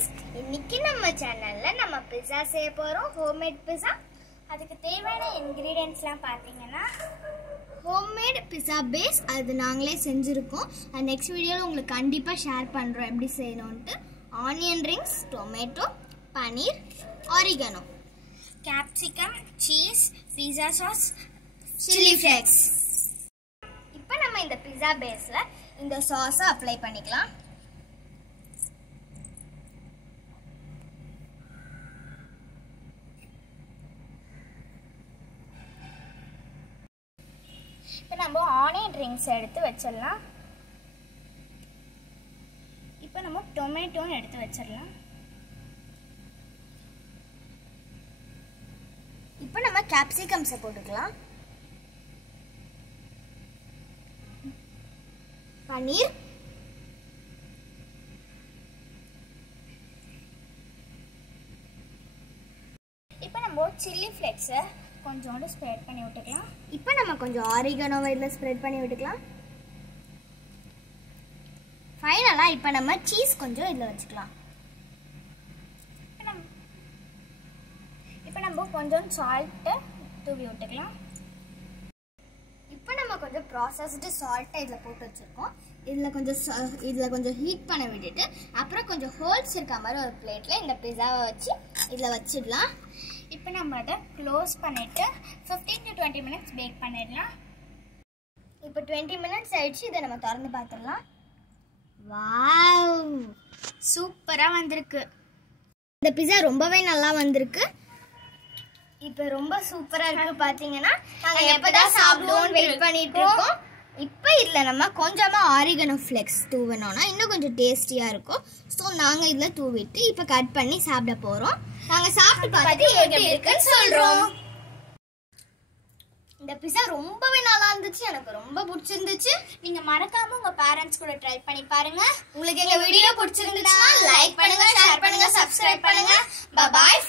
friends இன்னைக்கு நம்ம சேனல்ல நம்ம pizza செய்ய போறோம் homemade pizza அதுக்கு தேவையான ingredientsலாம் பாத்தீங்கன்னா homemade pizza base அது நாங்களே செஞ்சிருக்கோம் and next வீடியோல உங்களுக்கு கண்டிப்பா ஷேர் பண்றோம் எப்படி செய்யணும்னு onion rings tomato paneer oregano capsicum cheese pizza sauce chili flakes இப்போ நம்ம இந்த pizza baseல இந்த சாஸை அப்ளை பண்ணிக்கலாம் இப்போ நம்ம ஆனியன் ரிங்ஸ் எடுத்து வச்சிடலாம் இப்போ நம்ம டொமேட்டோன்னு எடுத்து வச்சிடலாம் இப்போ நம்ம கேப்சிகம்ஸை போட்டுக்கலாம் பன்னீர் இப்போ நம்ம சில்லி ஃப்ளேக்ஸை கொஞ்சோண்டு ஸ்ப்ரெட் பண்ணி விட்டுக்கலாம் இப்போ நம்ம கொஞ்சம் ஆரிகனோவை இதில் ஸ்ப்ரெட் பண்ணி விட்டுக்கலாம் ஃபைனலாக இப்போ நம்ம சீஸ் கொஞ்சம் இதில் வச்சுக்கலாம் இப்போ நம்ம கொஞ்சம் சால்ட்டு தூவி விட்டுக்கலாம் இப்போ நம்ம கொஞ்சம் ப்ராசஸ்டு சால்ட்டை இதில் போட்டு வச்சுருக்கோம் இதில் கொஞ்சம் ஹீட் பண்ண விட்டுட்டு அப்புறம் கொஞ்சம் ஹோல்ஸ் இருக்க மாதிரி ஒரு பிளேட்டில் இந்த பிஸாவை வச்சு இதில் வச்சிடலாம் இப்போ நம்ம அதை க்ளோஸ் பண்ணிவிட்டு 15 to 20 மினிட்ஸ் பேக் பண்ணிடலாம் இப்போ 20 மினிட்ஸ் ஆயிடுச்சு இதை நம்ம திறந்து பார்த்துடலாம் வாவ் சூப்பராக வந்திருக்கு இந்த பிஸா ரொம்பவே நல்லா வந்திருக்கு இப்போ ரொம்ப சூப்பராக இருக்குது பார்த்தீங்கன்னா நாங்கள் எப்போ தான் சாப்பிடுவோம்னு வெயிட் பண்ணிட்டு இருக்கோம் இப்போ இதில் நம்ம கொஞ்சமாக ஆரிகனோ ஃப்ளெக்ஸ் தூவணும்னா இன்னும் கொஞ்சம் டேஸ்டியாக இருக்கும் ஸோ நாங்கள் இதில் தூவிட்டு இப்போ கட் பண்ணி சாப்பிட போகிறோம் நாங்கள் சாப்பிட்டு பார்த்துட்டு எப்படி இருக்குன்னு சொல்கிறோம் இந்த பிஸா ரொம்பவே நல்லா இருந்துச்சு எனக்கு ரொம்ப பிடிச்சிருந்துச்சு நீங்கள் மறக்காமல் உங்கள் பேரண்ட்ஸ் கூட ட்ரை பண்ணி பாருங்கள் உங்களுக்கு எங்கள் வீடியோ பிடிச்சிருந்துச்சுன்னா லைக் பண்ணுங்கள் ஷேர் பண்ணுங்கள் சப்ஸ்கிரைப் பண்ணுங்கள் பாய்